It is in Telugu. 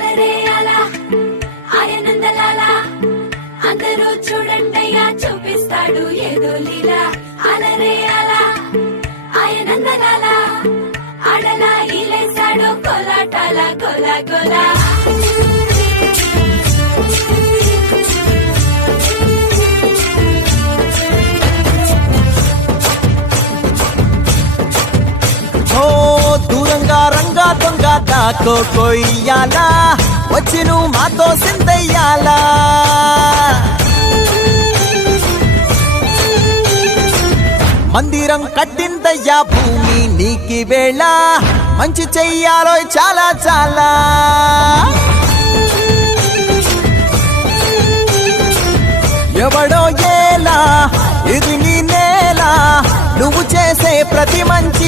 అలరే అలా ఆయనందలాల అందరూ చూడండయ్యా చూపిస్తాడు ఏదో లీలా అలరే అలా ఆయనందలాల ఆడలా ఈలేశాడు కోలాటాల గోలా గోలా దూరంగా రంగా దొంగ దాకో కొయ్యాలా వచ్చి నువ్వు మాతో సిందయ్యాలా మందిరం కట్టిందయ్యా భూమి నీకి వేళ మంచి చెయ్యాలో చాలా చాలా ఎవడో ఏలా ఇది నీ నేల నువ్వు చేసే ప్రతి మంచి